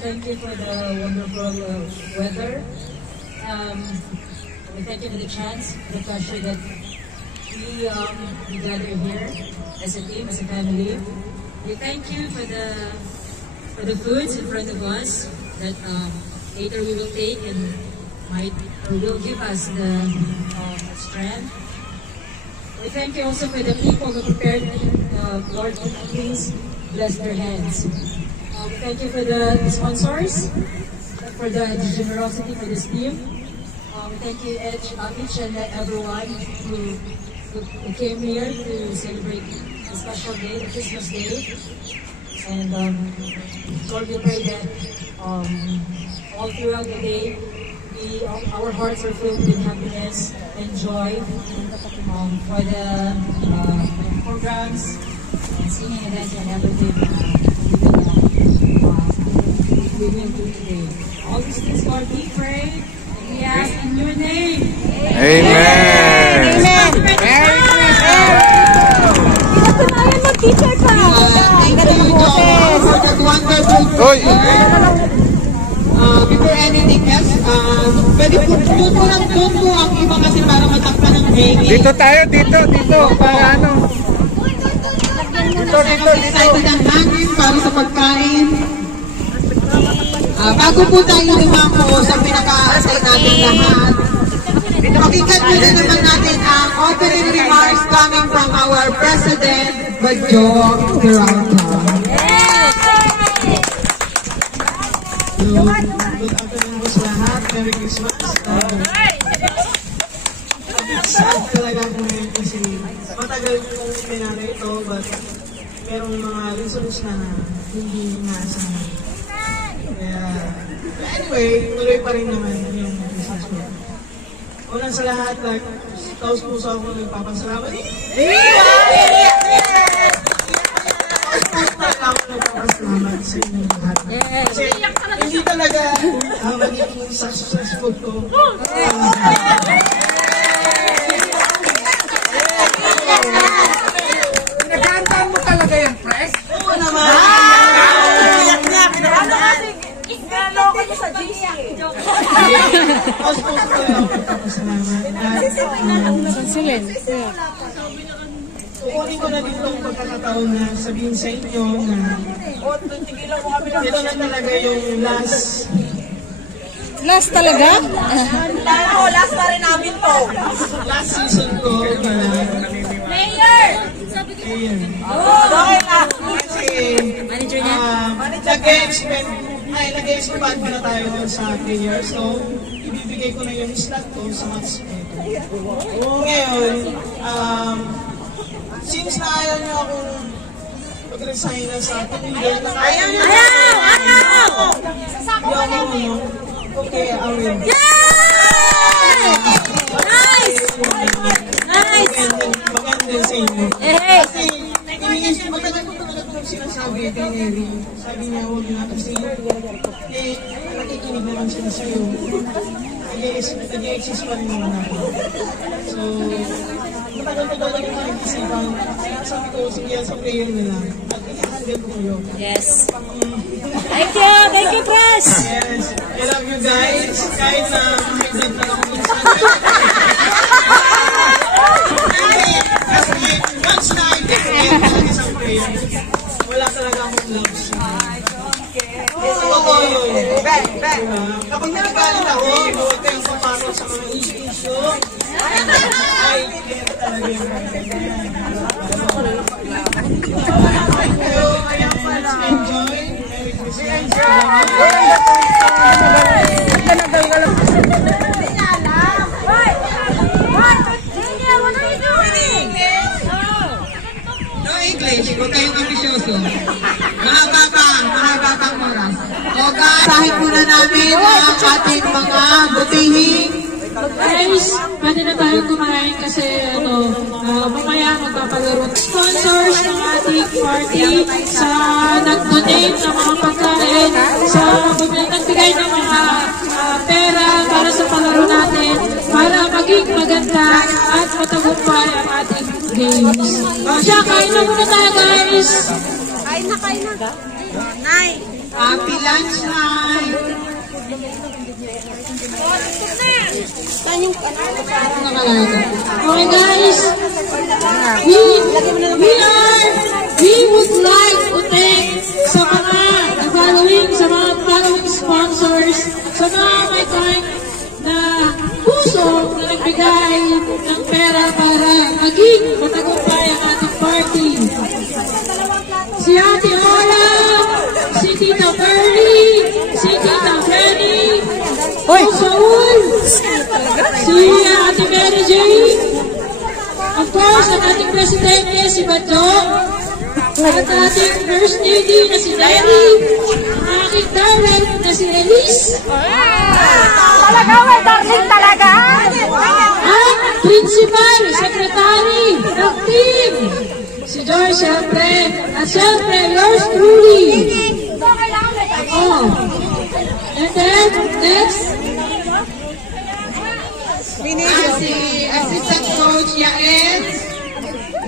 thank you for the wonderful weather. We thank you for the chance, the pleasure that we gather here as a team, as a family. We thank you for the foods in front of us that later we will take and will give us the strength. We thank you also for the people who prepared. Lord, please bless their hands. We thank you for the sponsors, for the generosity for this team. We thank you each and everyone who came here to celebrate a special day, the Christmas day. And Lord, we pray that all throughout the day, our hearts are filled with happiness and joy for the programs, and singing and dancing and everything we will do today. All these things, Lord, we pray and we ask in your name. Amen. Amen. Merry Christmas. Thank you, Joel, for that wonderful prayer. Before anything else, pwede po doon po ang iba kasi para matakpan ng hangin. Dito tayo, dito, para ano. Dito. Excited ang hangin para sa pagkain. Bago po tayo lumako sa pinaka-asay natin lahat, pakinggan muna naman natin ang opening remarks coming from our President, Badjo Peralta. Good afternoon po sa lahat. Merry Christmas. Sad talaga po ngayon kasi matagal kong pinana ito, but merong mga reasons na hindi naasahan. Kaya, anyway, tuloy pa rin naman yung Christmas ko. Unang sa lahat, like, taos puso ako nagpapasalamat. Nagpapasalamat sa inyong lahat. Kasi hindi talaga ang magiging successful ko. Nagandaan mo talaga yung press? Oo naman! Ano kasi, ikaloko ko sa GC. Taos puso ko lang nagpapasalamat. Kukunin ko na dito ang pagkakataon na sabihin sa inyo na ito na talaga yung last. Last talaga? Last pa rin namin to. Last season ko para Mayor! kasi nag-expand pa na tayo sa player. So, ibibigay ko na yung slot ko sa match. Ngayon, since na ayaw nyo akong mag-resign na sa ating leader, ayaw! Okay, I will. Nice! Maganda sa inyo. Kasi, matagal ko talaga ito sinasabi kay Neri. Sabi niya, huwag na kasi, nakikinig naman siya sa'yo. Nag-i-exist pa rin naman ako. So, matagal ko talaga pinag-isipan. Sabi ko, sige, sa player nila. Mag-i-handle ko kayo. Yes. Thank you, Press! Yes, I love you guys. Kahit na mahigdag na ako minsan. Kasi, once na i-get ng isang player, wala talaga akong love siya. Kapag nagalit ako, huwag kayong papasok sa mga issue. Ay, ganyan talaga yung enjoy. Merry Christmas. No English, huwag kayong ambisyoso. Mahaba pang oras. O kahit muna namin ang ating mga butihing. Guys, pwede na tayong kumain kasi mamaya magpapalaro sponsors ng ating party sa nag-donate ng mga pagkain, sa nagbigay ng mga pera para sa palaro natin, para maging maganda at matagumpay ang ating games. Siya, kain na muna tayo guys! Kain na. Nay! Happy lunchtime! Okay guys, we would like to thank sa mga following sponsors, sa mga may time na puso na nagbigay ng pera para maging matagumpay ang ating party. Si Ate Ola, si Tita Perry, si Tita Freddy, Saul, si Ate Mary Jane, of course, ang ating presidente si Badjong, at ating first lady na si Mary, ang aking darling na si Elise, Talaga, may darling talaga. at principal, secretary ng team, si Joy, syempre, at syempre, yours truly. Oh. And then, next, Si Assistant Coach Yael,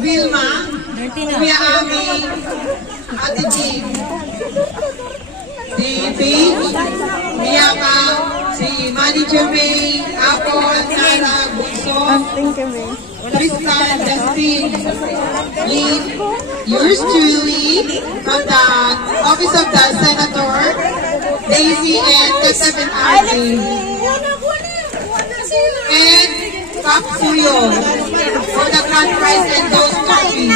Wilma, Kuya Ami, Ate Jean, si Paige, Miyaka, si Manager May, Apo, at Sara, Bunso, Tristan, Justin, Lynn, yours truly, from the Office of the Senator, Daisy, and Kasabin Army. And Kap Suyo for the grand prize and those coffee.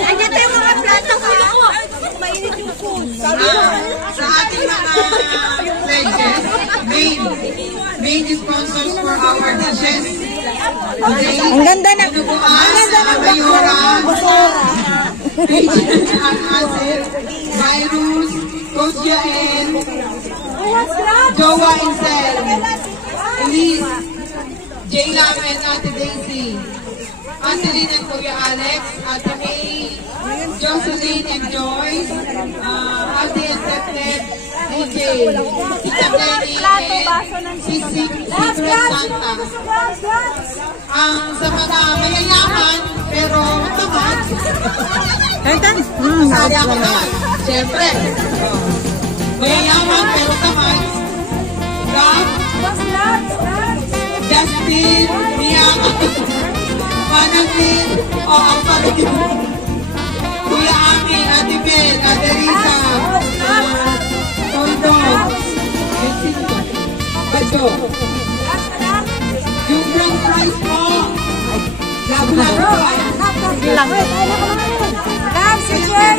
Andiyan tayo mga plato ko. Mainit yung food. Sa ating mga pledges, main sponsors for our dishes. Today, Ang ganda na. Dubuan, Mayora, Ang Asif, Virus, Coach Yael, Jowa Insel, Elise, J-Lam and Ate Daisy, Ate Lynn and Kuya Alex, Ate May, Jocelyn and Joyce, Ate and Tepet, DJ, Tita Benny and Sisik Secret Santa. Sa mga mayayaman, pero tamad, kasali ako naman. Siyempre, mayayaman pero tamad. Gab, Justin, Miyaka, Managin, ang pamilya. Kuya Ami, Ate Ben, Ate Risa, Tondo, Badjo. Yung grand prize mo, labo-labo pa. Labs, teacher.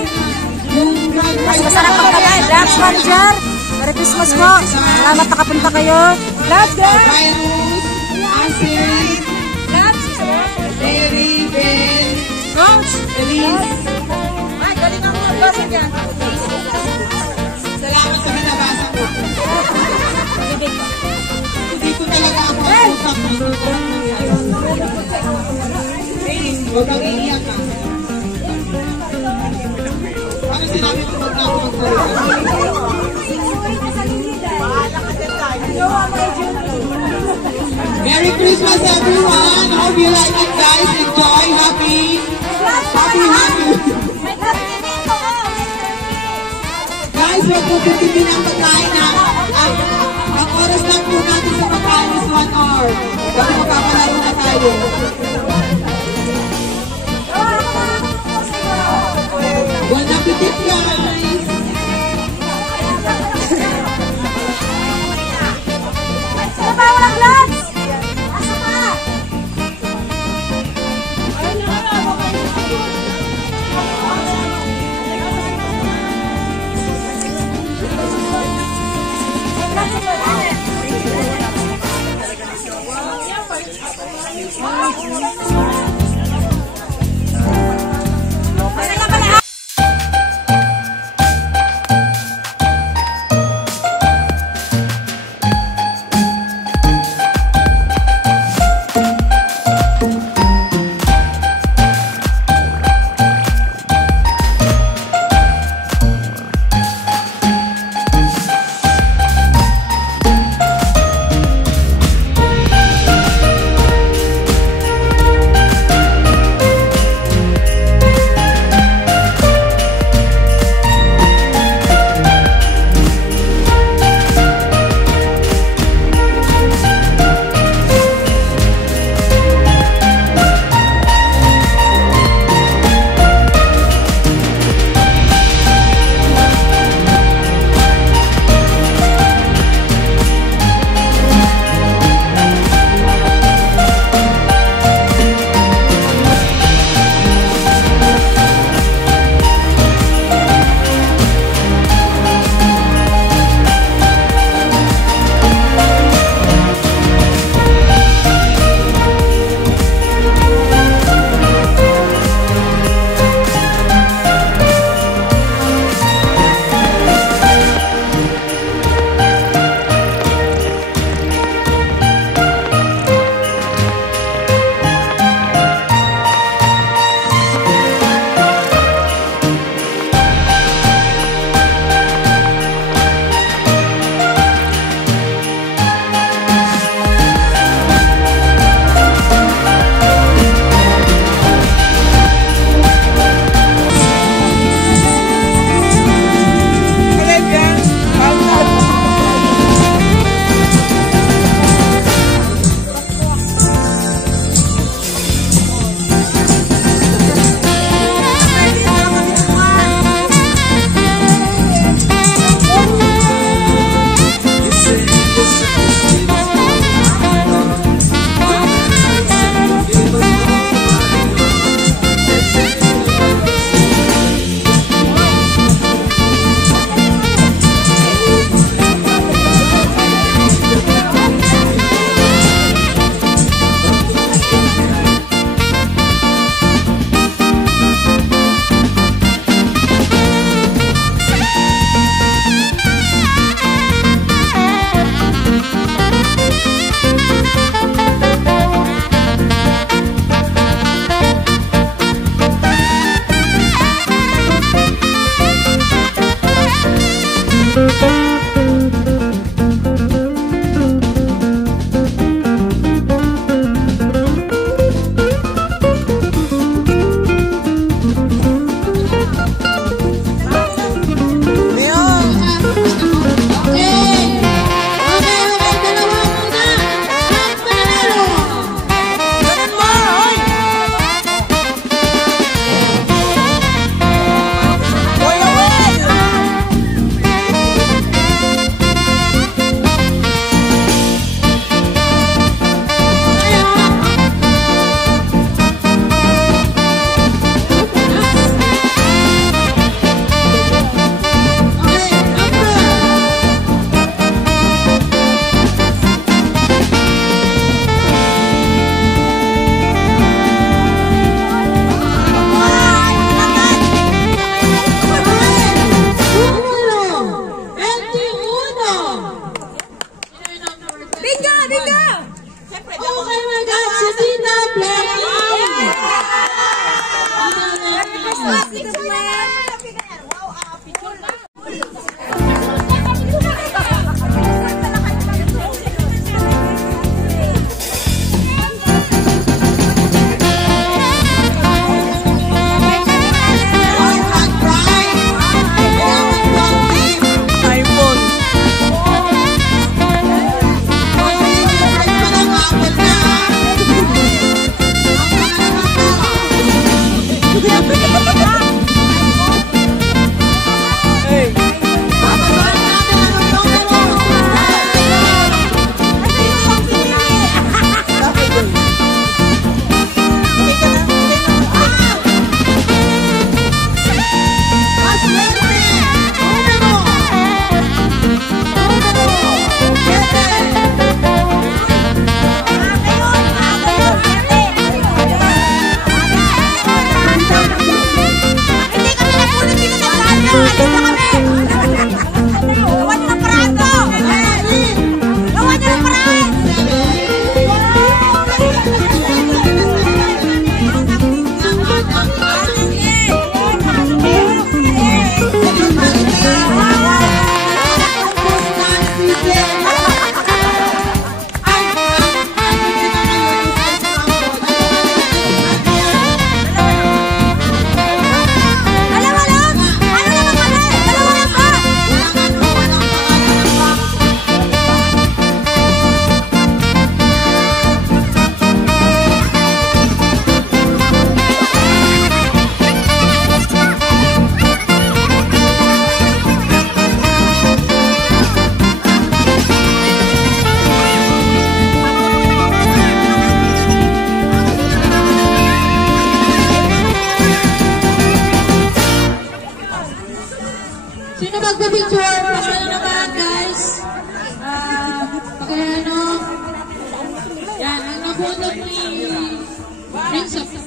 Yung grand Mas prize masarap ang kalahin. Labs, manager. Merry Christmas po. Salamat nakapunta kayo. Labs, guys. Virus, Asir, Labs. Mary, Ben, Coach. Elise. Ay, galing ako magbasa dyan. Salamat sa binabasa ko. Hindi ko talaga ako usap dito. Huwag kang iiyak ka. Ano sinabi ko pag ako magsalita? Merry Christmas everyone! Hope you like it guys. Enjoy. Happy. Guys, huwag po pipigin ang pagkain ha. Ang oras lang po natin sa pagkain is 1 hour. Bago magpapalaro na tayo. Bon appetit guys! Ano ba walang labs? Asa ka?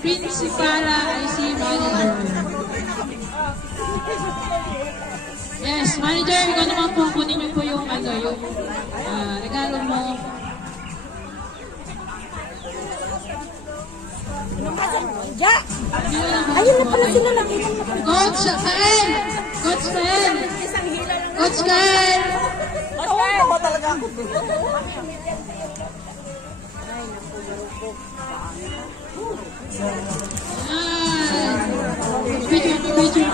Principala ay si Manager. Yes, Manager, ikaw naman po, kunin niyo po yung regalo mo. Ayun na pala sila, nakita mo. Coach Kael! Coach Kael! Coach Kael! Oo, talaga ako. Picture.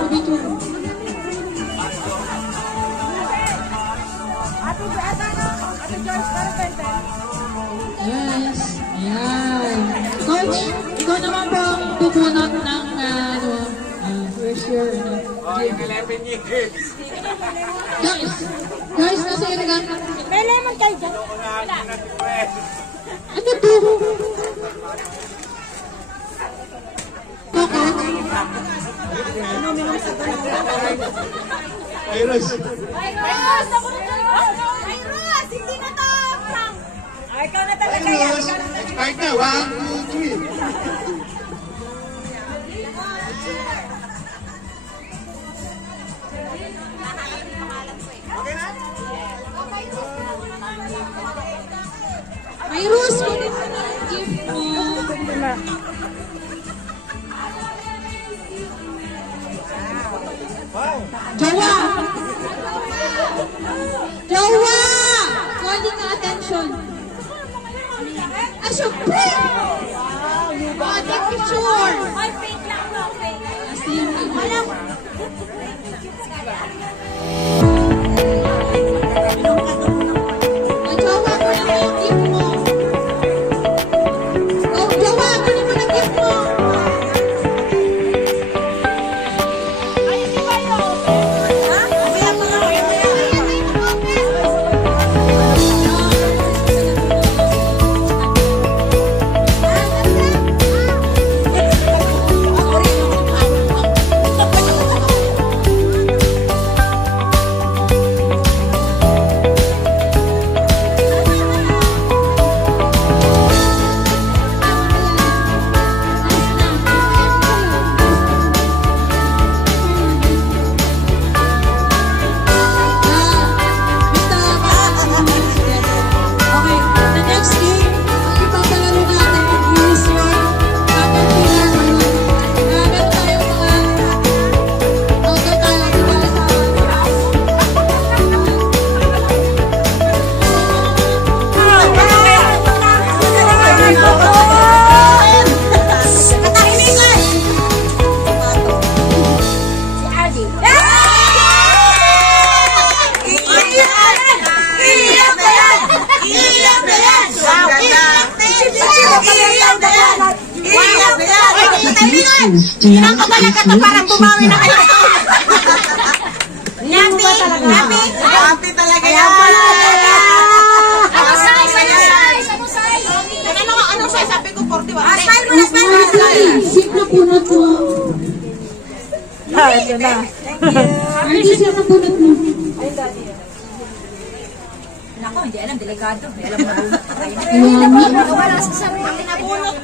Yes. Ayan. Coach, ikaw naman po ang pupunot ng first year. 11 years. Guys, nasa ilagan. May lemon kayo dyan. Ano to? Virus. Hindi na to, Frank. Ay, ikaw na talaga yan. Expired na. 1, 2, 3. Virus, kunin mo na yung gift mo. Jowa! Jowa! Calling attention. Ah, syempre! Body picture! Ay, fake lang to, fake. Kasi yung Jowa, kunin mo yung gift mo. Oh, Jowa, kunin mo na gift mo. Ay, hindi ba yun? Ha? Kaya mga Kinakabalan ka na parang bumawi na kayo. Happy talaga yan. Anong size? Anong size? Sabi ko 41. Smile mo na, smile mo na. Sip na punot mo. Ito na. Ardy, sip na punot mo. Nako, hindi alam, delikado. Hindi alam mo. Wala sa sarili. Ang nabunot.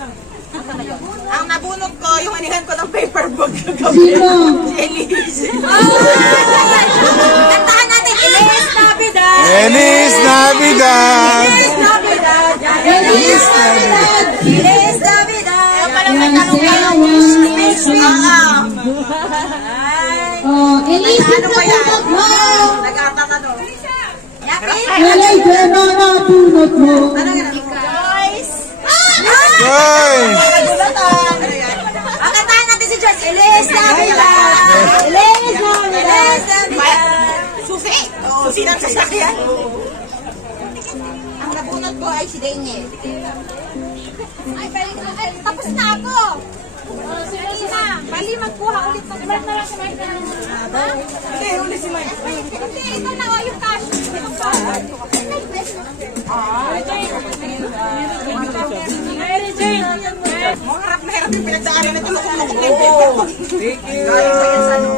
Ang nabunot ko, yung anihan ko ng paper bag. Sino? Si Elise. Kantahan natin, Elis Navidad! Feliz Navidad! Elis Navidad! Feliz Navidad! Elis Navidad! Kaya palang may tanong kayo. Oh, Elise, Ano ba yan? punot mo! Nagkatatanong. Yapi? Walay gano'n na punot mo. Ano yan? Joyce! Guys! Ang kantahan natin si Joyce, Elis Navidad! Elis Navidad! Susi! Susi ng sasakyan. Ang nabunot ko ay si Daniel. Ay, tapos na ako! Sige na, mali magkuha ulit ng smart na lang sa mic na. Hindi, huli si Mike. Hindi, ito na yung cash. Mary Jane! Mga harap na harap yung pinagdaanan na tulukong-lukong na yung paper bag. Galing pa yan sa ano.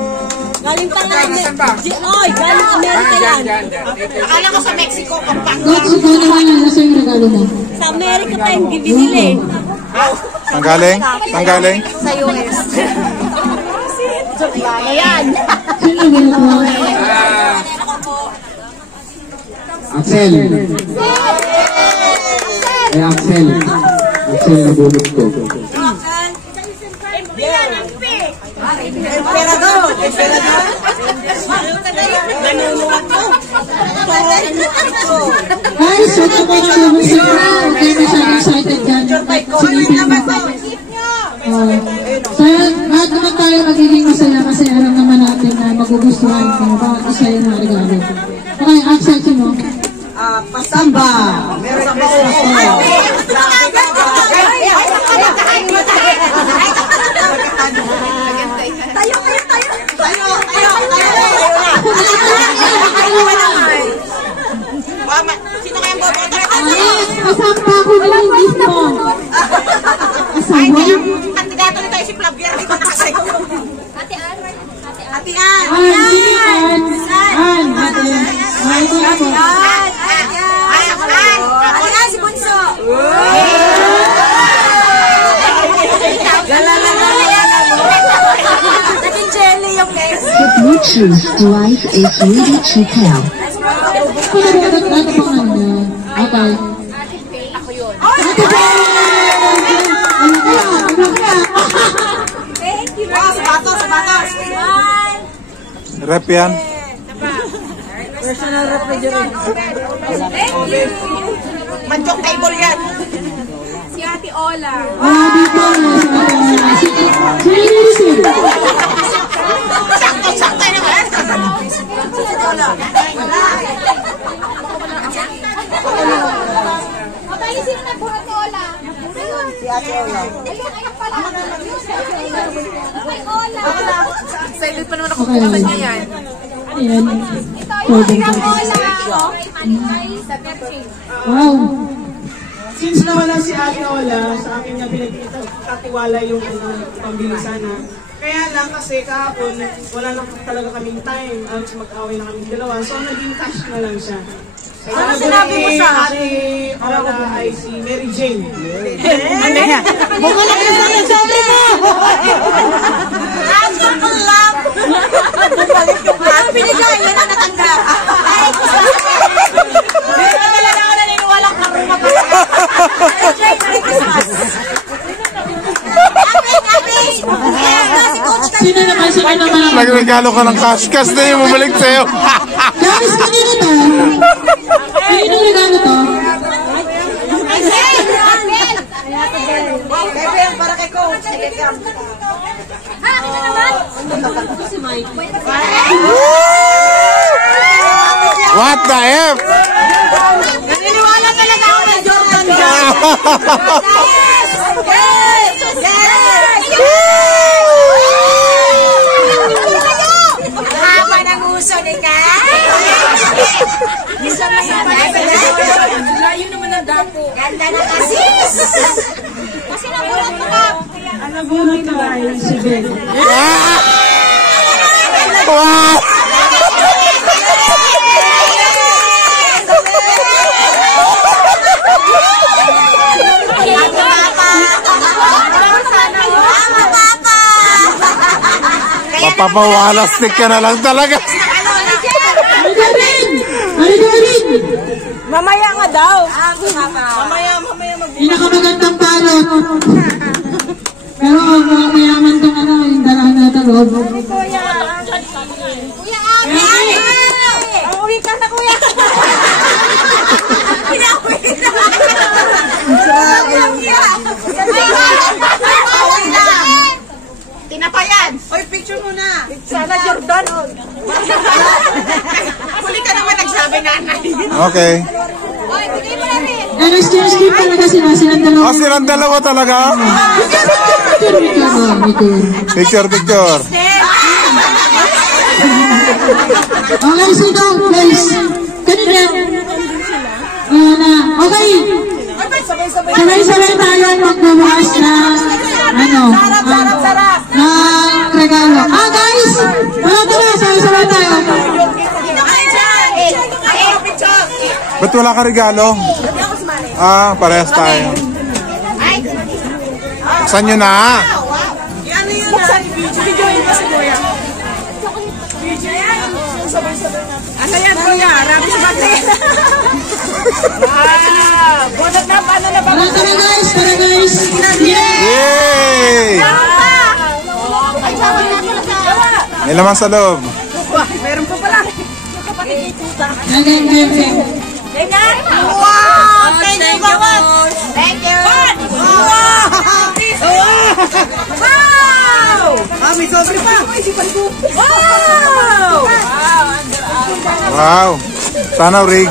Galing pa nga Oy, galing Amerika yan. Akala ko sa Mexico, Pampanga. Coach, ikaw naman, ano sa'yo yung regalo mo? Sa Amerika pa yung binili. Tanggaling? Tanggaling? Sa US. Ayan. Axel. Ay, Axel. Axel na bunot ko. Guys, huwag na po na lumusok na. Hindi masyadong excited dyan. Sinipin mo. So, lahat naman tayo magiging masaya kasi alam naman natin na magugustuhan ko bawat isa yung mga regalo. Okay, Axel, sino? Pasamba. Meron pa Sino kayang boboto? Pasamba ko na yung gift mo. Pasamba? Kandidato nito ay si Flavia. Ate Ann. Ate Ann. Sino yan? Ann. Ate Ann, si Bunso. Naging jelly yung next. The Bluetooth device is ready to pair. Okay. Ako yun. Thank you. Sapatos. Rep yan? Personal refrigerator. Thank you. Manchok table yan. Si Ate Ola. Dito. Sakto naman. Abay, sino nagbuhat ni Ola? Si Ate Ola. Ayun pala. Abay, Ola. Excited pa naman ako kung naman niya yan. Ayan. Ito yung Ola. Sa Petri. Wow. Since nawala si Ate Ola, sa akin niya pinagkatiwala yung pambili sana. Kaya lang kasi kahapon, wala na talaga kaming time. Mag-away na kaming dalawa. So naging cash na lang siya. Ano sinabi mo sa Ate Ola ay si Mary Jane. Ano yan? Bumalik na sa yung sabi mo! Ang love! Ang binigay, yan ang natanggap. Ay, hindi na ako naniniwala ka rin Merry Christmas! Sino naman? Nagregalo ka ng cash na yung bumalik sa'yo. Guys, kanino to? Kanino regalo to? Para kay Coach. Ah, kita naman? Si Mike. What the F? Naniniwala talaga ako na Jordan dyan. Yes! Yes! Yes! Haba ng uso ni ka? Isa na yan. Layo naman na dapo. Ganda na kasi. Kasi nabulat mo ka. Nagulat na tayo si Ben. Wow! Papawalastik ka na lang talaga. Mamaya nga daw. Mamaya Pinakamagandang parot. Pero mayaman tong yung dalahan na talog. Kuya Ate! Uwi ka na, Kuya! Pinauwi na! Tinapayan! Oy, picture muna! Sana Jordan! Huli ka naman nagsabi, nanay! Okay. Oy, bigay mo na rin! Exchange gift talaga sila. Silang dalawa. Oh, silang dalawa talaga? Picture. Okay, sino? Guys, kanina yan. Okay. Sabay-sabay tayo magbubukas ng ng regalo. Guys! Mga tara, sabay-sabay tayo. Ba't wala ka regalo? Parehas tayo. Buksan nyo na. Ano yun na? Videoin mo si Kuya. Ano yan, Kuya? Rabbit bati. Bonat na, paano na ba? Tara guys, tara guys. Yay! May laman sa loob. Meron pa pala. Ganyan? Wow! Thank you, Mama! Thank you! Wow! Wow! May sobre pa. Wow! Wow. Sana urig.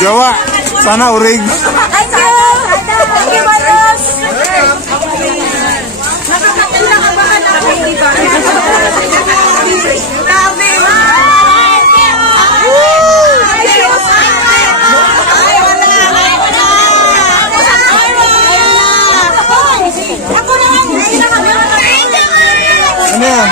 Jowa. Sana urig. Thank you! Thank you, Maros! Nakakabahan ako, di ba? Grabe! Ano yan?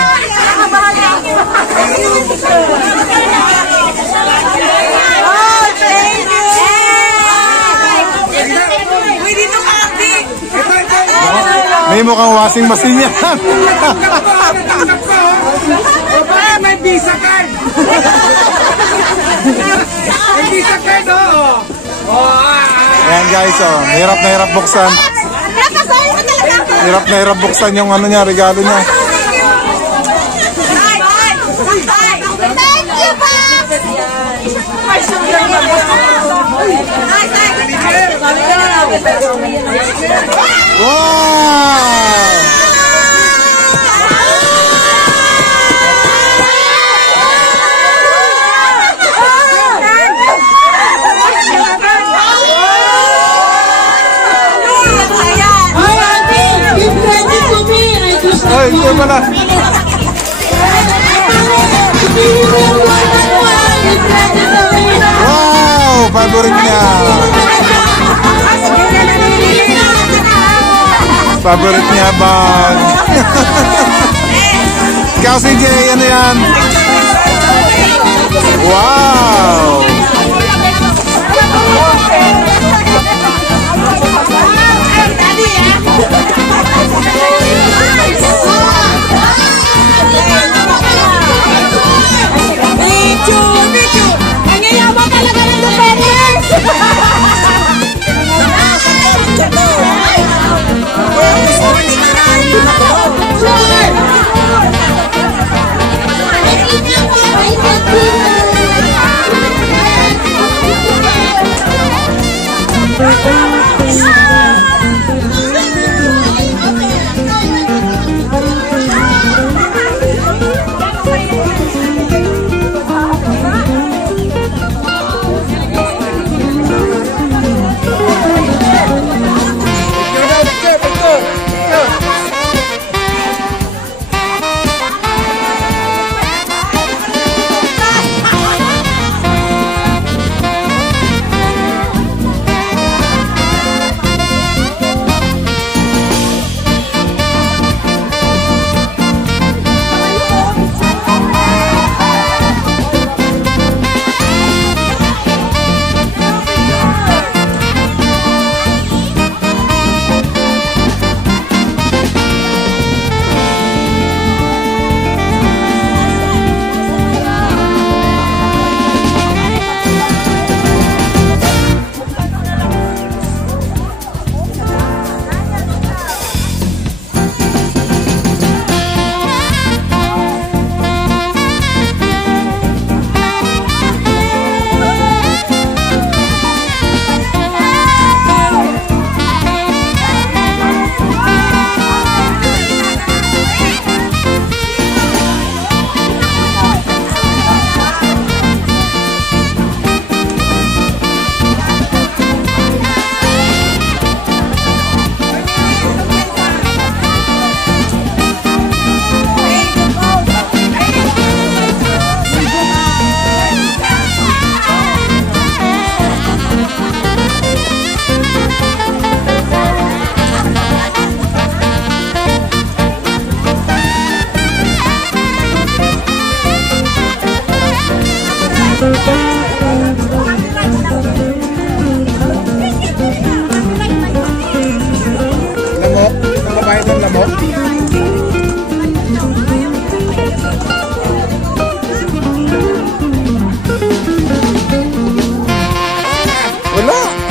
May mukhang washing machine yan. May visa card! May visa card, oo! Ayan guys, oh. Hirap na hirap buksan. Hirap na hirap buksan yung ano niya, regalo niya. Thank you, Pops! Wow! Ay, ito pala. Wow! Favorite niya. Favorite niya bag. Ikaw si Jay, ano yan? Wow! Wala.